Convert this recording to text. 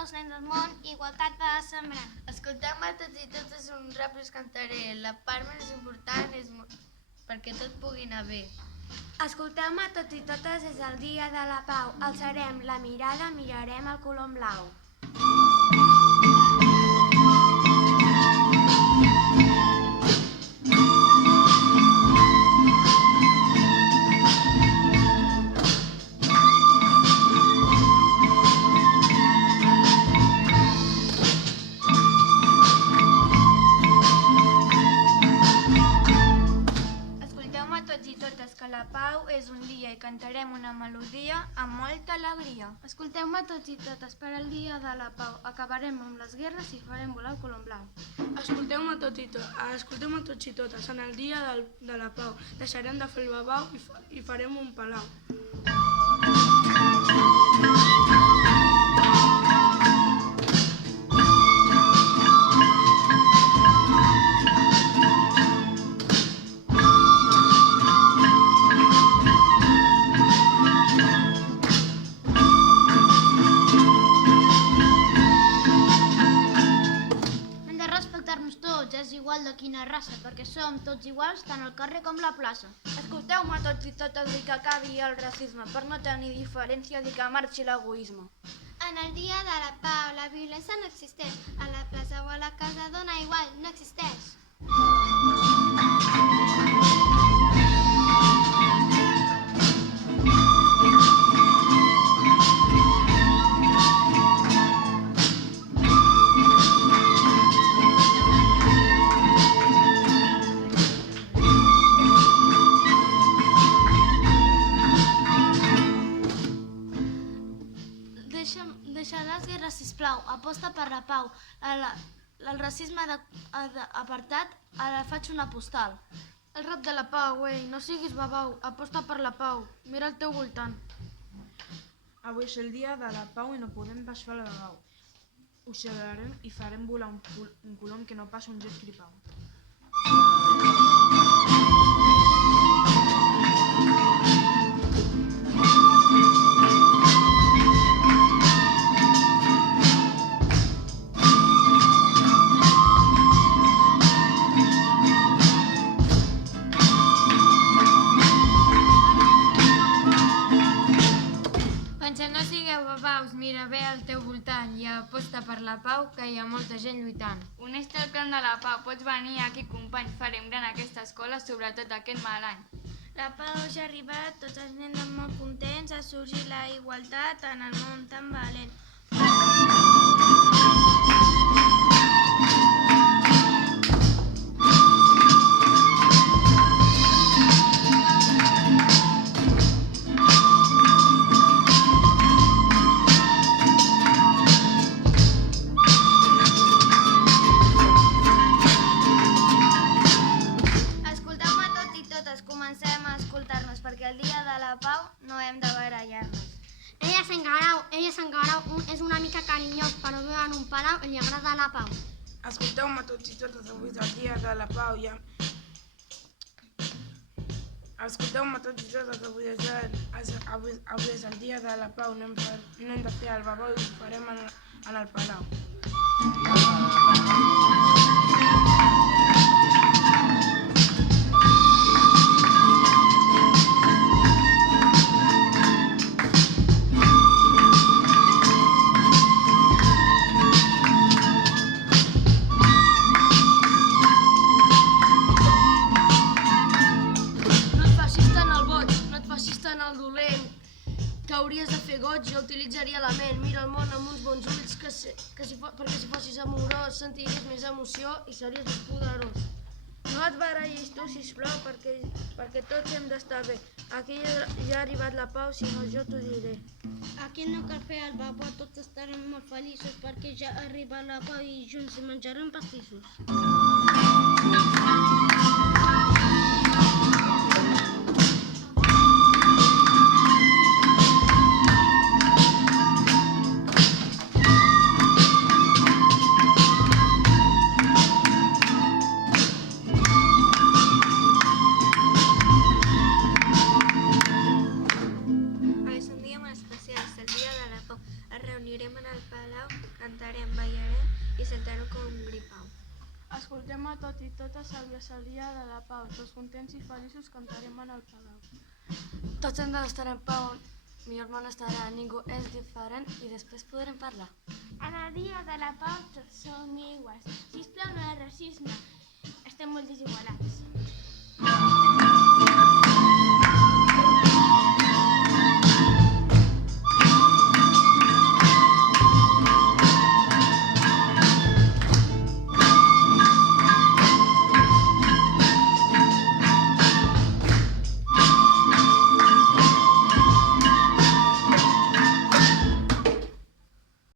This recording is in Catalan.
els nens del món, igualtat va sembrant. Escolteu-me tots i totes un rap us cantaré. La part més important és perquè tot pugui anar bé. Escolteu-me tots i totes, és el dia de la pau. Alçarem la mirada, mirarem el colom blau. Que la pau és un dia i cantarem una melodia amb molta alegria. Escolteu-me tots i totes, per al dia de la pau acabarem amb les guerres i farem volar el colom blau. Escolteu-me tots i totes, en el dia de la pau deixarem de fer el babau i farem un palau. És igual de quina raça, perquè som tots iguals tant al carrer com a la plaça. Escolteu-me tots i totes i que acabi el racisme, per no tenir diferències i que marxi l'egoisme. En el dia de la pau la violència no existeix, a la plaça o a la casa dona igual, no existeix. Deixa les guerres, sisplau, aposta per la pau. El racisme apartat, ara faig una postal. El rap de la pau, ei, no siguis babau, aposta per la pau, mira al teu voltant. Avui és el dia de la pau i no podem pas fer el babau. Ho celebrarem i farem volar un colom que no passa un jet gripau. No sigueu babaus, mira bé al teu voltant i aposta per la pau, que hi ha molta gent lluitant. Uneix-te al clan de la pau, pots venir aquí, company, farem gran aquesta escola, sobretot aquest mal any. La pau ja ha arribat, tots els nens molt contents, ha sorgit la igualtat en el món tan valent. Comencem a escoltar-nos, perquè el dia de la pau no hem de barallar-nos. Ella s'engarau és una mica carinyós, però viu en un palau i li agrada la pau. Escolteu-me tots i totes, avui és el dia de la pau ja. Escolteu-me tots i totes, avui és el dia de la pau, no hem de fer el babau i ho farem en el palau. Que hauries de fer goig, jo utilitzaria la ment. Mira el món amb uns bons ulls, perquè si fossis amorós sentiries més emoció i series més poderós. No et barallis tu, sisplau, perquè tots hem d'estar bé. Aquí ja ha arribat la pau, si no jo t'ho diré. Aquí no cal fer el babau, tots estarem molt feliços perquè ja ha arribat la pau i junts menjarem pastissos. reunirem en el palau, cantarem, ballarem i sentarem com un gripau. Escoltem a tot i totes el dia de la pau, tots contents i feliços cantarem en el palau. Tots hem d'estar en pau, millor món estarà, ningú és diferent i després podrem parlar. En el dia de la pau tots som iguals. Sisplau, no hi ha racisme. Estem molt desigualats.